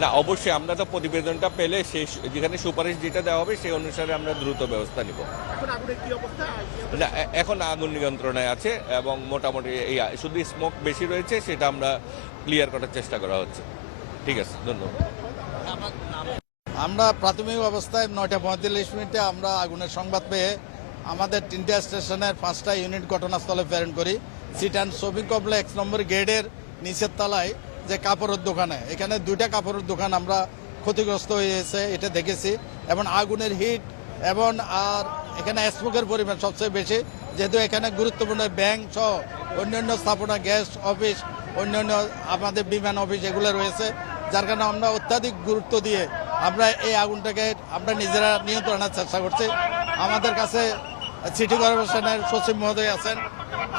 না, অবশ্যই আমরা তো প্রতিবেদনটা পেলে সেই যেখানে সুপারিশ যেটা দেওয়া হবে সেই অনুসারে আমরা দ্রুত ব্যবস্থা নিব। না, এখন আগুন নিয়ন্ত্রণে আছে এবং মোটামুটি এই শুধু স্মোক বেশি রয়েছে, সেটা আমরা ক্লিয়ার করার চেষ্টা করা হচ্ছে। ঠিক আছে, ধন্যবাদ। আমরা প্রাথমিক অবস্থায় 9:45 আমরা আগুনের সংবাদ পেয়ে আমাদের 3টা স্টেশনের 5টা ইউনিট ঘটনাস্থলে প্রেরণ করি। সিটান শপিং কমপ্লেক্স নম্বর গেটের নিচের তলায় যে কাপড়ের দোকানে, এখানে 2টা কাপড়ের দোকান আমরা ক্ষতিগ্রস্ত হয়েছে এটা দেখেছি, এবং আগুনের হিট এবং আর এখানে স্মোকের পরিমাণ সবচেয়ে বেশি, যেহেতু এখানে গুরুত্বপূর্ণ ব্যাংক সহ অন্যান্য স্থাপনা, গ্যাস অফিস, অন্যান্য আমাদের বিমান অফিস এগুলো রয়েছে, যার কারণে আমরা অত্যাধিক গুরুত্ব দিয়ে আমরা এই আগুনটাকে আমরা নিজেরা নিয়ন্ত্রণের চেষ্টা করছি। আমাদের কাছে সিটি কর্পোরেশনের সচিব মহোদয় আছেন,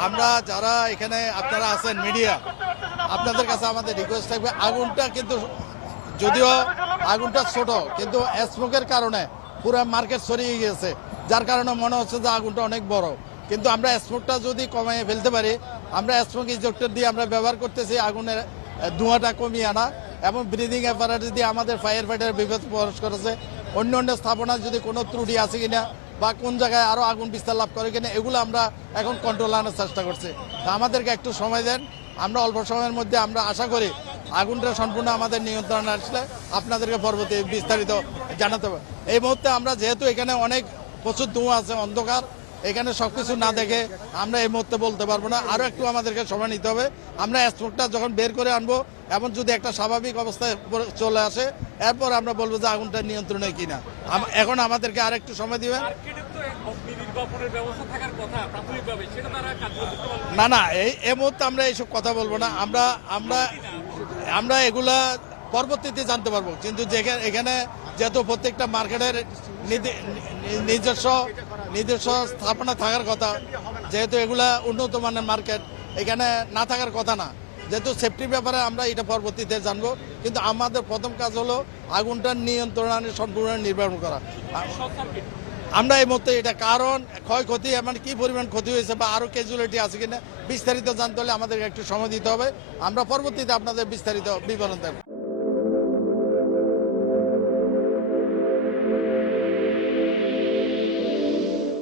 আমরা যারা এখানে আপনারা আছেন মিডিয়া, আপনাদের কাছে আমাদের রিকোয়েস্ট থাকবে, আগুনটা কিন্তু যদিও আগুনটা ছোট, কিন্তু স্মোকের কারণে পুরো মার্কেট ছড়িয়ে গিয়েছে, যার কারণে মনে হচ্ছে যে আগুনটা অনেক বড়। কিন্তু আমরা স্মোকটা যদি কমিয়ে ফেলতে পারি, আমরা স্মোক ইজেক্টর দিয়ে আমরা ব্যবহার করতেছি আগুনের ধোঁয়াটা কমিয়ে আনা, এবং ব্রিদিং অ্যাপারেটস দিয়ে আমাদের ফায়ার ফাইটার বিপদ প্রবেশ করেছে। অন্য অন্য স্থাপনায় যদি কোনো ত্রুটি আছে কিনা বা কোন জায়গায় আরও আগুন বিস্তার লাভ করে কিনা, এগুলো আমরা এখন কন্ট্রোল আনার চেষ্টা করছি। আমাদেরকে একটু সময় দেন, আমরা অল্প সময়ের মধ্যে আমরা আশা করি আগুনটা সম্পূর্ণ আমাদের নিয়ন্ত্রণে আসলে আপনাদেরকে পরবর্তী বিস্তারিত জানাতে হবে। এই মুহূর্তে আমরা যেহেতু এখানে অনেক প্রচুর ধোঁয়া আছে, অন্ধকার, এখানে সবকিছু না দেখে আমরা এই মুহূর্তে বলতে পারবো না, আরও একটু আমাদেরকে সময় নিতে হবে। আমরা স্মোকটা যখন বের করে আনবো এবং যদি একটা স্বাভাবিক অবস্থায় চলে আসে, এরপর আমরা বলবো যে আগুনটা নিয়ন্ত্রণে কিনা। এখন আমাদেরকে আর একটু সময় দিবেন। না না, এই মুহূর্তে আমরা এইসব কথা বলবো না, আমরা এগুলা পরবর্তীতে জানতে পারবো। কিন্তু এখানে যেহেতু প্রত্যেকটা মার্কেটের নিজস্ব স্থাপনা থাকার কথা, যেহেতু এগুলা উন্নত মানের মার্কেট, এখানে না থাকার কথা না, যেহেতু সেফটির ব্যাপারে আমরা এটা পরবর্তীতে জানবো। কিন্তু আমাদের প্রথম কাজ হলো আগুনটার নিয়ন্ত্রণে সম্পূর্ণ নির্ভর করা। আমরা এই মুহূর্তে এটা কারণ ক্ষয়ক্ষতি এমন কি পরিমাণ ক্ষতি হয়েছে বা আরো ক্যাজুয়ালিটি আছে কিনা বিস্তারিত জানতে হলে আমাদের একটু সময় দিতে হবে। আমরা পরবর্তীতে আপনাদের বিস্তারিত বিবরণ দেব।